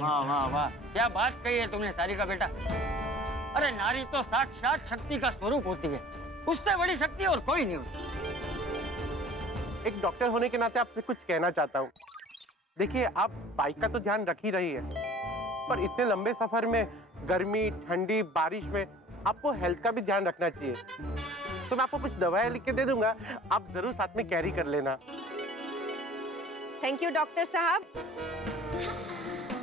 वाह वाह वाह, क्या बात कही है तुमने सारिका बेटा। अरे नारी तो साक्षात शक्ति का स्वरूप होती है, उससे बड़ी शक्ति और कोई नहीं होती। एक डॉक्टर होने के नाते आपसे कुछ कहना चाहता हूँ। देखिए, आप बाइक का तो ध्यान रख ही रही है, पर इतने लंबे सफर में गर्मी, ठंडी, बारिश में आपको हेल्थ का भी ध्यान रखना चाहिए। तो मैं आपको कुछ दवाएं लिख के दे दूंगा, आप जरूर साथ में कैरी कर लेना। थैंक यू डॉक्टर साहब।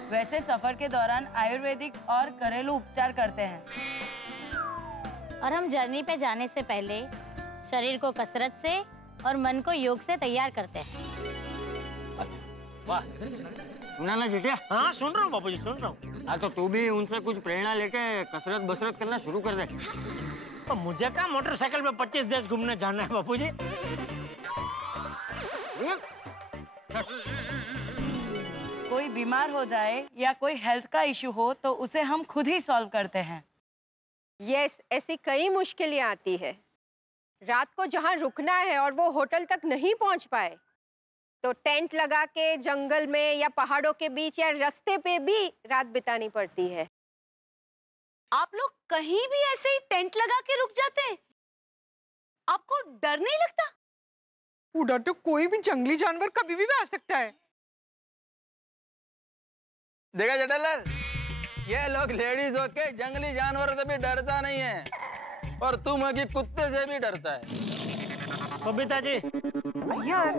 वैसे सफर के दौरान आयुर्वेदिक और घरेलू उपचार करते हैं, और हम जर्नी पे जाने से पहले शरीर को कसरत से और मन को योग से तैयार करते हैं। अच्छा, वाह, सुना ना जिटिया? हाँ सुन रहा हूँ बापूजी, सुन रहा हूँ। हाँ तो तू भी उनसे कुछ प्रेरणा लेके कसरत बसरत करना शुरू कर दे। तो मुझे क्या मोटरसाइकिल पे 25 देश घूमने जाना है बापूजी? कोई बीमार हो जाए या कोई हेल्थ का इशू हो तो उसे हम खुद ही सॉल्व करते हैं। यस, ऐसी कई मुश्किलें आती है। रात को जहाँ रुकना है और वो होटल तक नहीं पहुँच पाए तो टेंट लगा के जंगल में या पहाड़ों के बीच या रास्ते पे भी रात बितानी पड़ती है। आप लोग कहीं भी ऐसे ही टेंट लगा के रुक जाते हैं? आपको डर नहीं लगता? उधर तो कोई भी जंगली जानवर कभी भी आ सकता है। देखा जेठालाल, ये लोग लेडीज होके जंगली जानवरों से भी डरता नहीं है, और तुम हो कि कुत्ते से भी डरता है। बबीता जी, यार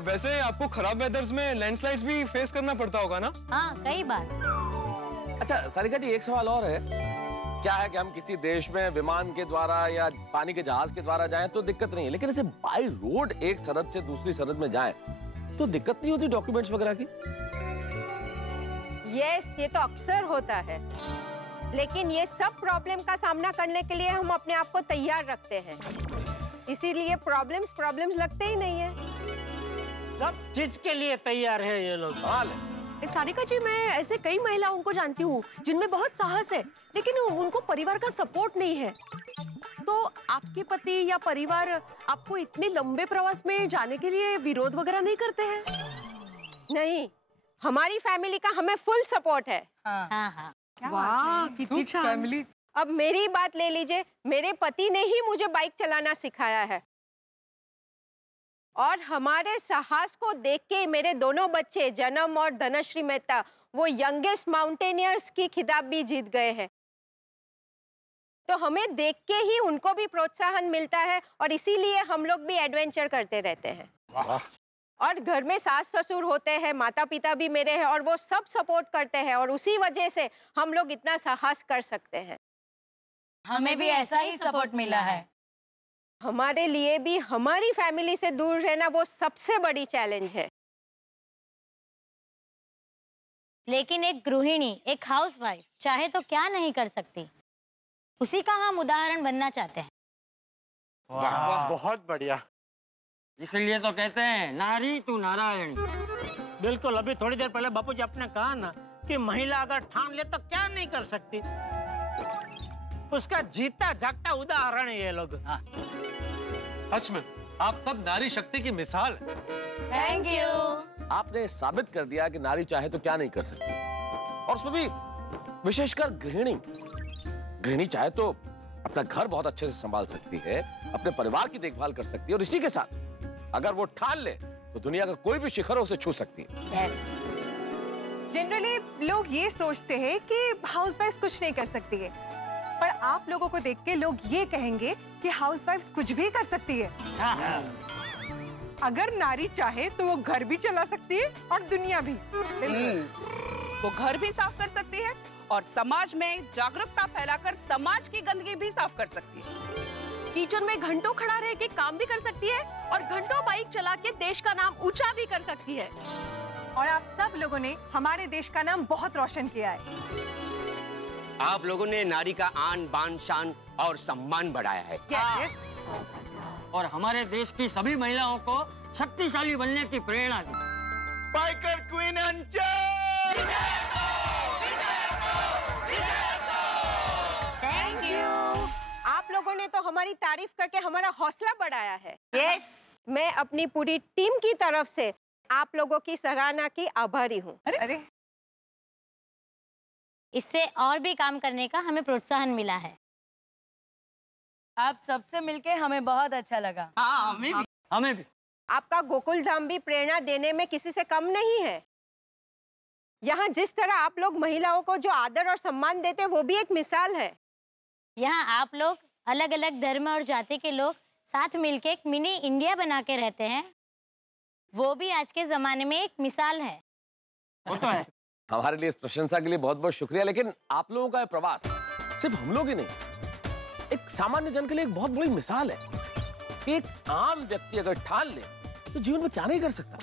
वैसे आपको खराब वेदर्स में लैंडस्लाइड्स भी फेस करना पड़ता होगा ना? हाँ, कई बार। अच्छा सारिका जी, एक सवाल और है। क्या है कि हम किसी देश में विमान के द्वारा या पानी के जहाज के द्वारा जाएं तो दिक्कत नहीं है, लेकिन ऐसे बाय रोड एक सरहद से दूसरी सरहद में जाएं तो दिक्कत नहीं होती डॉक्यूमेंट्स वगैरह की? यस, ये तो अक्सर होता है, लेकिन ये सब प्रॉब्लम का सामना करने के लिए हम अपने आप को तैयार रखते हैं। इसीलिए प्रॉब्लम्स लगते ही नहीं है। सब चीज के लिए तैयार है ये लोग। सारिका जी, मैं ऐसे कई महिलाओं को जानती हूँ जिनमें बहुत साहस है, लेकिन उनको परिवार का सपोर्ट नहीं है। तो आपके पति या परिवार आपको इतने लंबे प्रवास में जाने के लिए विरोध वगैरह नहीं करते हैं? नहीं, हमारी फैमिली का हमें फुल सपोर्ट है। हाँ हाँ, वाह, कितनी फैमिली। अब मेरी बात ले लीजिए, मेरे पति ने ही मुझे बाइक चलाना सिखाया है, और हमारे साहस को देख के मेरे दोनों बच्चे जन्म और धनश्री मेहता वो यंगेस्ट माउंटेनियर्स की खिताब भी जीत गए हैं। तो हमें देख के ही उनको भी प्रोत्साहन मिलता है, और इसीलिए हम लोग भी एडवेंचर करते रहते हैं। और घर में सास ससुर होते हैं, माता पिता भी मेरे हैं, और वो सब सपोर्ट करते हैं, और उसी वजह से हम लोग इतना साहस कर सकते हैं। हमें भी ऐसा ही सपोर्ट मिला है। हमारे लिए भी हमारी फैमिली से दूर रहना वो सबसे बड़ी चैलेंज है। लेकिन एक गृहिणी, एक हाउसवाइफ चाहे तो क्या नहीं कर सकती, उसी का हम उदाहरण बनना चाहते हैं। वाह, बहुत बढ़िया। इसलिए तो कहते हैं नारी तू नारायणी। बिल्कुल, अभी थोड़ी देर पहले बापूजी आपने कहा ना कि महिला अगर ठान ले तो क्या नहीं कर सकती। उसका जीता जागता उदाहरण है ये लोग। हाँ। सच में आप सब नारी शक्ति की मिसाल है। Thank you. आपने साबित कर दिया कि नारी चाहे तो क्या नहीं कर सकती, और उसमें भी विशेषकर गृहिणी चाहे तो अपना घर बहुत अच्छे से संभाल सकती है, अपने परिवार की देखभाल कर सकती है, और इसी के साथ अगर वो ठान ले तो दुनिया का कोई भी शिखर उसे छू सकती है। यस। जनरली लोग ये सोचते हैं कि हाउसवाइफ कुछ नहीं कर सकती है, पर आप लोगों को देख के लोग ये कहेंगे कि हाउसवाइफ कुछ भी कर सकती है। अगर नारी चाहे तो वो घर भी चला सकती है और दुनिया भी। वो घर भी साफ कर सकती है और समाज में जागरूकता फैलाकर समाज की गंदगी भी साफ कर सकती है। किचन में घंटों खड़ा रह के काम भी कर सकती है और घंटों बाइक चला के देश का नाम ऊंचा भी कर सकती है। और आप सब लोगों ने हमारे देश का नाम बहुत रोशन किया है। आप लोगों ने नारी का आन बान शान और सम्मान बढ़ाया है। yes. और हमारे देश की सभी महिलाओं को शक्तिशाली बनने की प्रेरणा दी। बाइकर क्वीन अंचल! Thank you. आप लोगों ने तो हमारी तारीफ करके हमारा हौसला बढ़ाया है। यस। मैं अपनी पूरी टीम की तरफ से आप लोगों की सराहना की आभारी हूँ। अरे इससे और भी काम करने का हमें प्रोत्साहन मिला है। आप सबसे मिलके हमें बहुत अच्छा लगा। हाँ, हमें भी। आपका गोकुल धाम भी प्रेरणा देने में किसी से कम नहीं है। यहाँ जिस तरह आप लोग महिलाओं को जो आदर और सम्मान देते हैं वो भी एक मिसाल है। यहाँ आप लोग अलग अलग धर्म और जाति के लोग साथ मिलके एक मिनी इंडिया बना के रहते हैं, वो भी आज के जमाने में एक मिसाल है। वो तो है। हमारे लिए इस प्रशंसा के लिए बहुत बहुत शुक्रिया। लेकिन आप लोगों का प्रवास सिर्फ हम लोग ही नहीं, एक सामान्य जन के लिए एक बहुत बड़ी मिसाल है कि एक आम व्यक्ति अगर ठान ले तो जीवन में क्या नहीं कर सकता।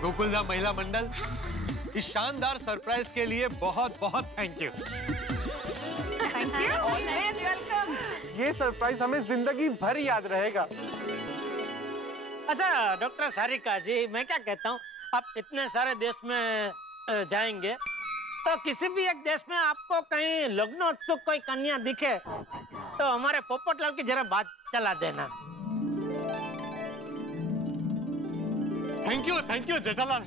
गोकुलधाम महिला मंडल, इस शानदार सरप्राइज के लिए बहुत बहुत thank you. Thank you, always welcome. ये सरप्राइज हमें जिंदगी भर याद रहेगा। अच्छा डॉक्टर सारिका जी, मैं क्या कहता हूँ, आप इतने सारे देश में जाएंगे तो किसी भी एक देश में आपको कहीं लग्नोत्सुक कोई कन्या दिखे तो हमारे पोपटलाल की जरा बात चला देना। Thank you Jethalal.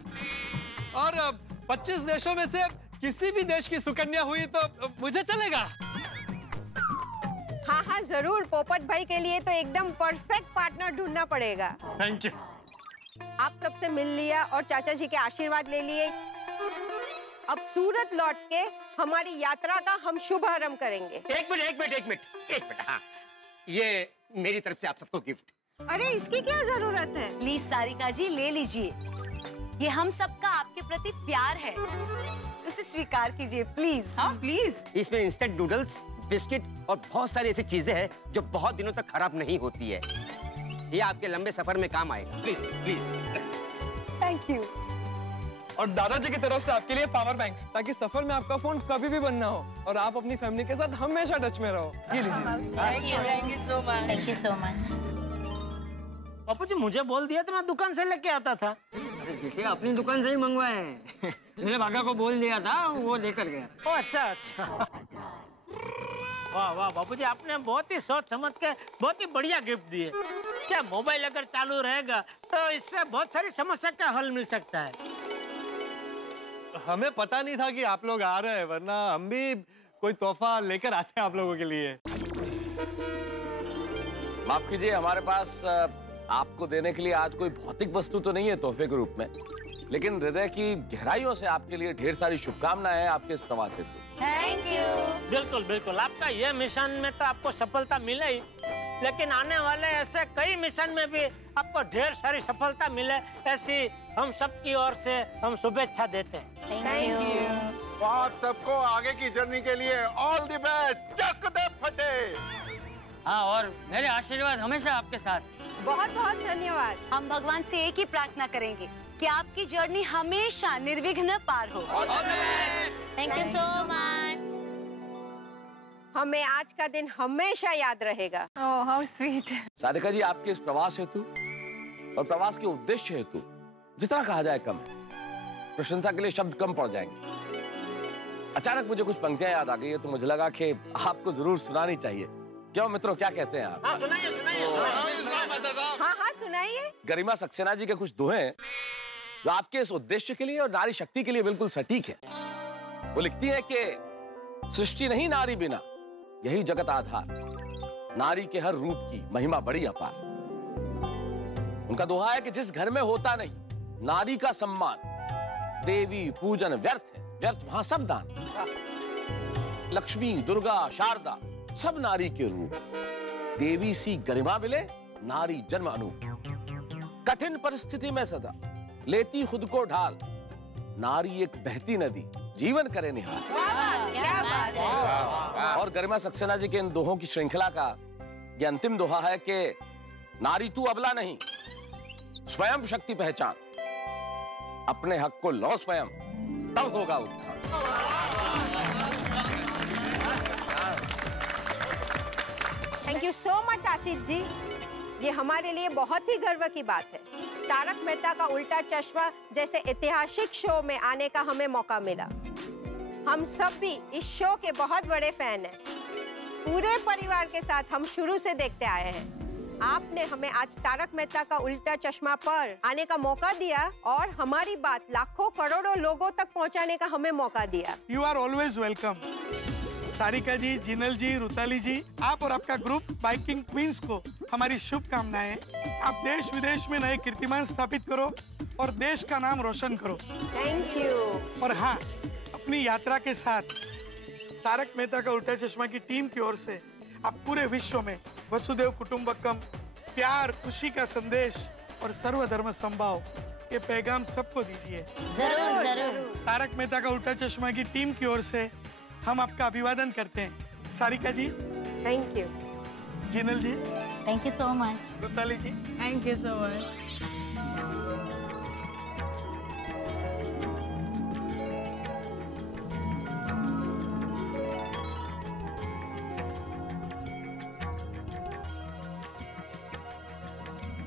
और 25 देशों में से किसी भी देश की सुकन्या हुई तो मुझे चलेगा। हाँ हाँ जरूर, पोपट भाई के लिए तो एकदम परफेक्ट पार्टनर ढूंढना पड़ेगा। Thank you. आप सबसे मिल लिया और चाचा जी के आशीर्वाद ले लिए। अब सूरत लौट के हमारी यात्रा का हम शुभारंभ करेंगे। एक मिनट। हाँ, ये मेरी तरफ से आप सबको गिफ्ट। अरे इसकी क्या जरूरत है? प्लीज सारिका जी ले लीजिए, ये हम सबका आपके प्रति प्यार है, उसे स्वीकार कीजिए प्लीज। हाँ प्लीज। इसमें इंस्टेंट नूडल्स, बिस्किट और बहुत सारी ऐसी चीजें हैं जो बहुत दिनों तक खराब नहीं होती है। ये आपके लंबे सफर में काम आएगा। प्लीज। Thank you. और दादाजी की तरफ से आपके लिए पावर बैंक्स, ताकि सफर में आपका फोन कभी भी बंद ना हो और आप अपनी फैमिली के साथ हमेशा टच में रहो। ये लीजिए। Thank you so much. Thank you so much. Bapu ji मुझे बोल दिया तो मैं दुकान से लेके आता था। अरे देखिए, अपनी दुकान से ही मंगवाए हैं। मेरे भागा को बोल दिया था, वो लेकर गया। ओ अच्छा। वाह बापू जी, आपने बहुत ही सोच समझ के बहुत ही बढ़िया गिफ्ट दिए। क्या मोबाइल अगर चालू रहेगा तो इससे बहुत सारी समस्या का हल मिल सकता है। हमें पता नहीं था कि आप लोग आ रहे हैं, वरना हम भी कोई तोहफा लेकर आते हैं आप लोगों के लिए। माफ कीजिए, हमारे पास आपको देने के लिए आज कोई भौतिक वस्तु तो नहीं है तोहफे के रूप में, लेकिन हृदय की गहराइयों से आपके लिए ढेर सारी शुभकामनाएं हैं आपके इस प्रवास हेतु। Thank you. बिल्कुल, आपका ये मिशन में तो आपको सफलता मिले ही, लेकिन आने वाले ऐसे कई मिशन में भी आपको ढेर सारी सफलता मिले, ऐसी हम सबकी ओर से हम शुभेच्छा देते हैं। Thank you. आप सबको आगे की जर्नी के लिए ऑल द बेस्ट। चक दे फटे। हाँ, और मेरे आशीर्वाद हमेशा आपके साथ। बहुत बहुत धन्यवाद। हम भगवान से एक ही प्रार्थना करेंगे कि आपकी जर्नी हमेशा निर्विघ्न पार हो। Thank you so much. हमें आज का दिन हमेशा याद रहेगा। Oh how sweet. Sarika ji, आपके इस प्रवास हेतु और प्रवास के उद्देश्य हेतु जितना कहा जाए कम है। प्रशंसा के लिए शब्द कम पड़ जाएंगे। अचानक मुझे कुछ पंक्तियां याद आ गई है तो मुझे लगा कि आपको जरूर सुनानी चाहिए। क्यों मित्रों, क्या कहते हैं आप? हाँ सुनाइए। हाँ सुनाइए। गरिमा सक्सेना जी के कुछ दोहे जो आपके इस उद्देश्य के लिए और नारी शक्ति के लिए बिल्कुल सटीक है। वो लिखती है कि सृष्टि नहीं नारी बिना, यही जगत आधार, नारी के हर रूप की महिमा बड़ी अपार। उनका दोहा है कि जिस घर में होता नहीं नारी का सम्मान, देवी पूजन व्यर्थ है, व्यर्थ वहां सब दान। लक्ष्मी, दुर्गा, शारदा सब नारी के रूप, देवी सी गरिमा मिले, नारी जन्म अनूप। कठिन परिस्थिति में सदा लेती खुद को ढाल, नारी एक बहती नदी, जीवन करे निहाल। क्या बात है। और गरिमा सक्सेना जी के इन दोहों की श्रृंखला का ये अंतिम दोहा है कि नारी तू अबला नहीं, स्वयं शक्ति पहचान, अपने हक को लो स्वयं, तब होगा उत्थान। Thank you so much Ashish ji, ये हमारे लिए बहुत ही गर्व की बात है। तारक मेहता का उल्टा चश्मा जैसे ऐतिहासिक शो में आने का हमें मौका मिला। हम सब भी इस शो के बहुत बड़े फैन हैं। पूरे परिवार के साथ हम शुरू से देखते आए हैं। आपने हमें आज तारक मेहता का उल्टा चश्मा पर आने का मौका दिया और हमारी बात लाखों करोड़ों लोगों तक पहुंचाने का हमें मौका दिया। You are always welcome. Sarika ji, Jinal ji, Rutali ji, आप और आपका ग्रुप बाइकिंग क्वींस को हमारी शुभकामनाएं। आप देश विदेश में नए कीर्तिमान स्थापित करो और देश का नाम रोशन करो। Thank you. और हाँ, अपनी यात्रा के साथ तारक मेहता का उल्टा चश्मा की टीम की ओर से आप पूरे विश्व में वसुदेव कुटुंबकम, प्यार, खुशी का संदेश और सर्वधर्म संभाव ये पैगाम सबको दीजिए। जरूर जरूर। तारक मेहता का उल्टा चश्मा की टीम की ओर से हम आपका अभिवादन करते हैं। Sarika ji, thank you. Jinal ji, thank you so much. Rutali ji, thank you so much.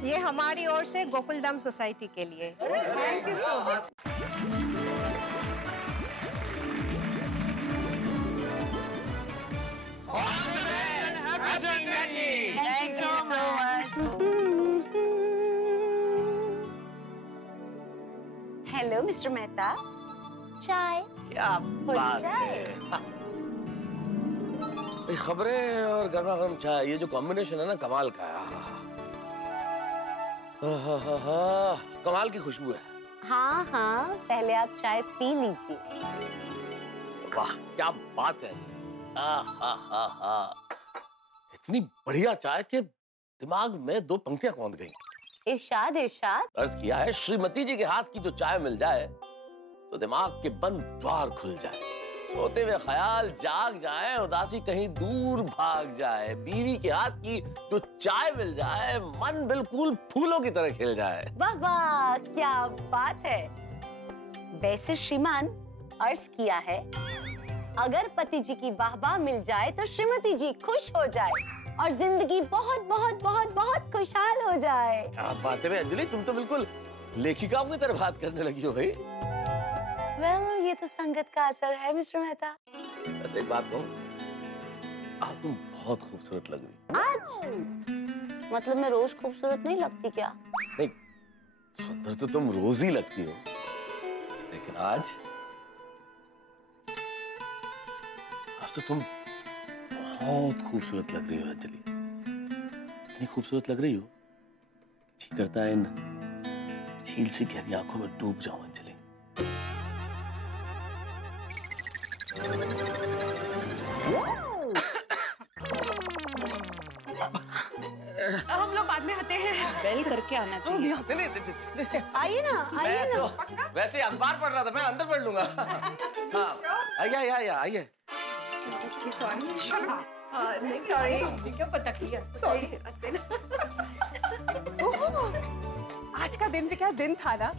ये हमारी ओर से गोकुलधाम सोसाइटी के लिए। Thank you so much. Thank you so much. Hello mister Mehta, चाय? क्या बात है। खबरें और गर्मा गर्म चाय, ये जो कॉम्बिनेशन है ना, कमाल का है। कमाल की खुशबू है। हाँ हाँ, पहले आप चाय पी लीजिए। वाह क्या बात है। इतनी बढ़िया चाय के दिमाग में दो पंक्तियां कौंध गई। इरशाद इरशाद। अर्ज किया है, श्रीमती जी के हाथ की जो चाय मिल जाए तो दिमाग के बंद द्वार खुल जाए, सोते हुए ख्याल जाग जाए, उदासी कहीं दूर भाग जाए, बीवी के हाथ की जो चाय मिल जाए मन बिल्कुल फूलों की तरह खिल जाए। वाह वाह क्या बात है। वैसे श्रीमान, अर्ज किया है, अगर पति जी की वाहवाह मिल जाए तो श्रीमती जी खुश हो जाए और जिंदगी बहुत बहुत बहुत बहुत खुशहाल हो जाए। क्या बात है अंजलि, तुम तो बिल्कुल लेखिकाओं की तरह बात करने लगी हो भाई। वेल, ये तो संगत का असर है मिस्टर मेहता। बस एक बात कहूं, आज तुम बहुत खूबसूरत लग रही। आज? मतलब मैं रोज खूबसूरत नहीं लगती क्या? नहीं, सुंदर तो तुम रोज ही लगती हो, लेकिन आज तो तुम बहुत खूबसूरत लग रही हो अंजलि। इतनी खूबसूरत लग रही हो, जी करता है इन झील से गहरी आंखों में डूब जाऊं अंजलि। हम लोग बाद में आते हैं। बेल करके आना चाहिए। आइए ना। वैसे अखबार पढ़ रहा था, मैं अंदर पढ़ लूंगा। हाँ, आइए। सॉरी, क्या पता किया। सॉरी। आज का दिन भी क्या दिन था ना।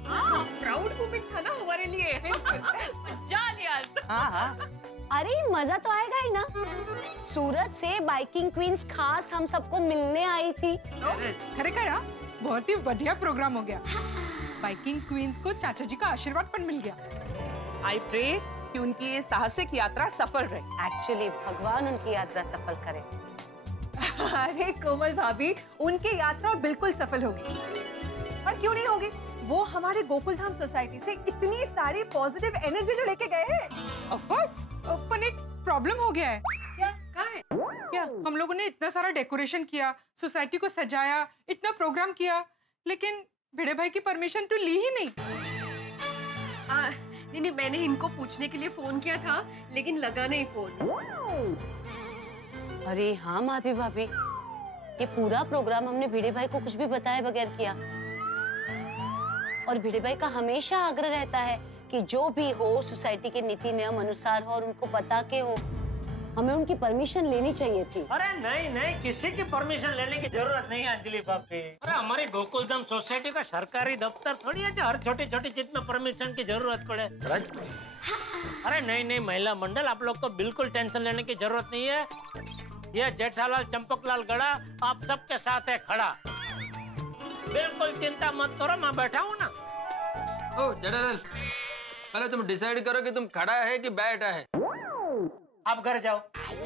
प्राउड मोमेंट था ना हमारे लिए। मजा लिया। हाँ। अरे मजा तो आएगा ही ना। सूरत से बाइकिंग क्वींस खास हम सबको मिलने आई थी। खरेखर बहुत ही बढ़िया प्रोग्राम हो गया। बाइकिंग क्वींस को चाचा जी का आशीर्वाद पण मिल गया। आई प्रे कि उनकी ये साहसिक यात्रा सफल रहे। एक्चुअली भगवान उनकी यात्रा सफल करे। अरे कोमल भाभी, उनकी यात्रा बिल्कुल सफल होगी। और क्यों नहीं होगी? वो हमारे गोकुलधाम सोसाइटी से इतनी सारी पॉजिटिव एनर्जी जो लेके गए हैं। ऑफ कोर्स, पर एक प्रॉब्लम हो गया है। क्या है? क्या? हम लोगों ने इतना सारा डेकोरेशन किया, सोसाइटी को सजाया, इतना प्रोग्राम किया, लेकिन भिड़े भाई की परमिशन तो ली ही नहीं। नहीं, मैंने इनको पूछने के लिए फोन किया था, लेकिन लगा नहीं फोन। अरे हाँ माधवी भाभी, ये पूरा प्रोग्राम हमने भिड़े भाई को कुछ भी बताए बगैर किया। और भिड़े भाई का हमेशा आग्रह रहता है कि जो भी हो सोसाइटी के नीति नियम अनुसार हो और उनको बता के हो। हमें उनकी परमिशन लेनी चाहिए थी। अरे नहीं, किसी की परमिशन लेने की जरूरत नहीं है अंजलि भाभी। अरे हमारी गोकुलधाम सोसाइटी का सरकारी दफ्तर थोड़ी है जो हर छोटी छोटी चीज में परमिशन की जरूरत पड़े। अरे नहीं, महिला मंडल, आप लोग को बिल्कुल टेंशन लेने की जरूरत नहीं है। ये जेठालाल चंपकलाल गड़ा आप सबके साथ है खड़ा। बिल्कुल चिंता मत करो, मैं बैठा हूँ ना। ओ जेठालाल, पहले तुम डिसाइड करो कि तुम खड़ा है कि बैठा है। आप घर जाओ। अरे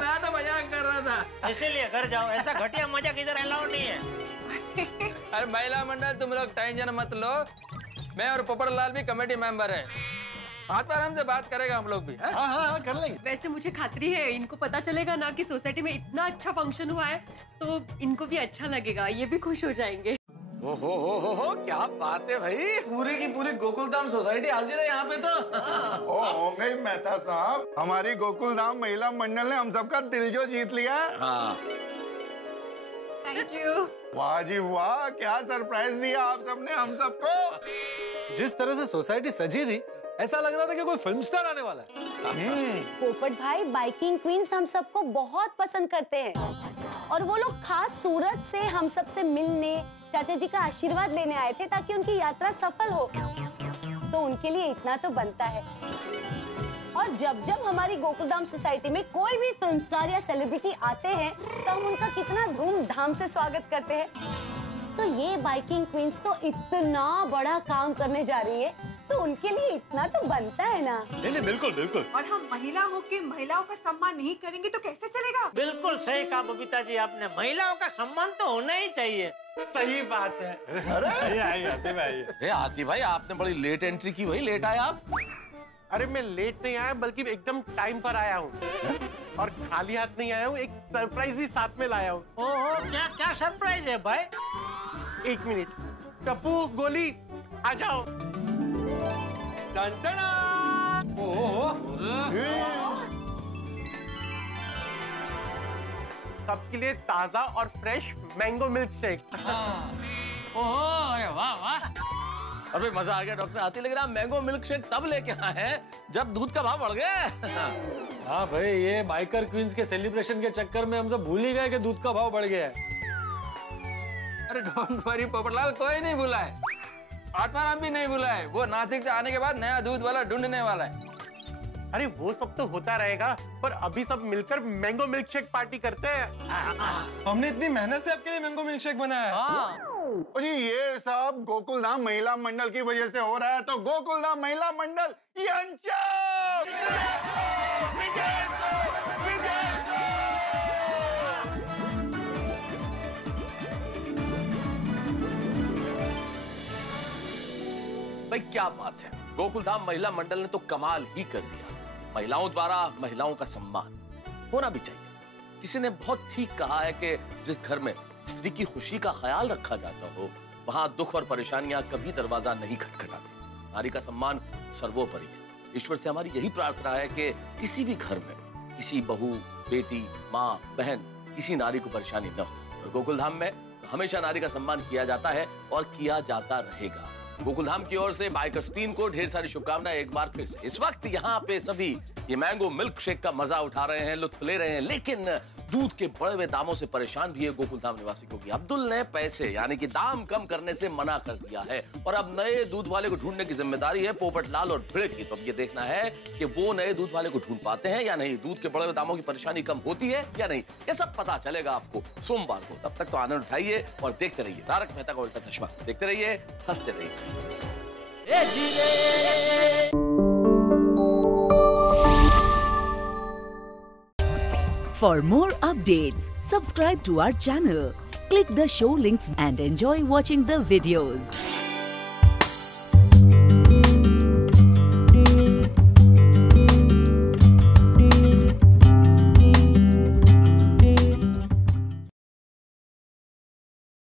मैं तो मजाक कर रहा था। इसीलिए घर जाओ, ऐसा घटिया मजाक इधर अलाउ नहीं है। अरे महिला मंडल तुम लोग टेंशन मत लो, मैं और पोपटलाल भी कमेटी मेंबर है, हाथ पर हमसे बात करेगा हम लोग भी। हाँ कर लेंगे। वैसे मुझे खातरी है इनको पता चलेगा ना कि सोसाइटी में इतना अच्छा फंक्शन हुआ है, तो इनको भी अच्छा लगेगा, ये भी खुश हो जाएंगे। हो क्या बात है भाई, पूरी की पूरी गोकुलधाम सोसाइटी हाजिर है यहाँ पे तो। हो गई मेहता साहब, हमारी गोकुलधाम महिला मंडल ने हम सबका दिल जो जीत लिया। हाँ। Thank you. वाह जी वाह, क्या सरप्राइज दिया आप सबने हम सबको। जिस तरह से सोसाइटी सजी थी, ऐसा लग रहा था कि कोई फिल्म स्टार आने वाला है। पोपट भाई, बाइकिंग क्वींस हम सबको बहुत पसंद करते हैं और वो लोग खास सूरत से हम सब से मिलने, चाचा जी का आशीर्वाद लेने आए थे ताकि उनकी यात्रा सफल हो, तो उनके लिए इतना तो बनता है। और जब जब हमारी गोकुलधाम सोसाइटी में कोई भी फिल्म स्टार या सेलिब्रिटी आते हैं तो हम उनका कितना धूमधाम से स्वागत करते हैं। तो ये बाइकिंग क्वींस तो इतना बड़ा काम करने जा रही है, तो उनके लिए इतना तो बनता है ना। नहीं बिल्कुल बिल्कुल। और हम महिला होके महिलाओं का सम्मान नहीं करेंगे तो कैसे चलेगा? बिल्कुल सही कहा बबीता जी आपने, महिलाओं का सम्मान तो होना ही चाहिए। सही बात है। अरे आती भाई, आपने बड़ी लेट एंट्री की भाई, लेट आए आप। अरे मैं लेट नहीं आया, बल्कि एकदम टाइम पर आया हूँ और खाली हाथ नहीं आया हूँ, एक सरप्राइज भी साथ में लाया हूँ। ओहो, क्या क्या सरप्राइज है भाई? एक मिनट, टप्पू गोली आ जाओ। सबके लिए ताजा और फ्रेश मैंगो मिल्क शेक। ओहो, अरे वाह वाह। अरे मजा आ गया डॉक्टर आती, लेकिन आप मैंगो मिल्क शेक तब लेके आए हैं जब दूध का भाव बढ़ गया। हाँ भाई, ये बाइकर क्वींस के सेलिब्रेशन के चक्कर में हम सब भूल ही गए कि दूध का भाव बढ़ गया है। अरे डोंट वरी पोपटलाल, कोई नहीं भूला है, आत्माराम भी नहीं भूला है, वो नासिक से आने के बाद नया दूध वाला ढूंढने वाला है। अरे वो सब तो होता रहेगा, पर अभी सब मिलकर मैंगो मिल्क शेक पार्टी करते हैं। हमने इतनी मेहनत से आपके लिए मैंगो मिल्क शेक बनाया है। जी ये सब गोकुलधाम महिला मंडल की वजह से हो रहा है, तो गोकुलधाम महिला मंडल भाई क्या बात है, गोकुलधाम महिला मंडल ने तो कमाल ही कर दिया। महिलाओं द्वारा महिलाओं का सम्मान होना भी चाहिए। किसी ने बहुत ठीक कहा है कि जिस घर में स्त्री की खुशी का ख्याल रखा जाता हो, वहां दुख और परेशानियां कभी दरवाजा नहीं खटखटाती। नारी का सम्मान सर्वोपरि है। ईश्वर से हमारी यही प्रार्थना है कि किसी भी घर में किसी बहू, बेटी, माँ, बहन, किसी नारी को परेशानी न हो। और गोकुलधाम में हमेशा नारी का सम्मान किया जाता है और किया जाता रहेगा। गोकुलधाम की ओर से बाइकर्स टीम को ढेर सारी शुभकामनाएं एक बार फिर से। इस वक्त यहाँ पे सभी ये मैंगो मिल्क शेक का मजा उठा रहे हैं, लुत्फ ले रहे हैं, लेकिन दूध के बढ़े हुए दामों से परेशान भी है गोकुलधाम निवासी। क्योंकि अब्दुल ने पैसे यानी कि दाम कम करने से मना कर दिया है और अब नए दूध वाले को ढूंढने की जिम्मेदारी है पोपटलाल और भिड़े की। तो अब ये देखना है कि वो नए दूध वाले को ढूंढ पाते हैं या नहीं, दूध के बढ़े हुए दामों की परेशानी कम होती है या नहीं, ये सब पता चलेगा आपको सोमवार को। तब तक तो आनंद उठाइए और देखते रहिए तारक मेहता का उल्टा चश्मा। देखते रहिए, हंसते रहिए। For more updates, subscribe to our channel, click the show links and enjoy watching the videos.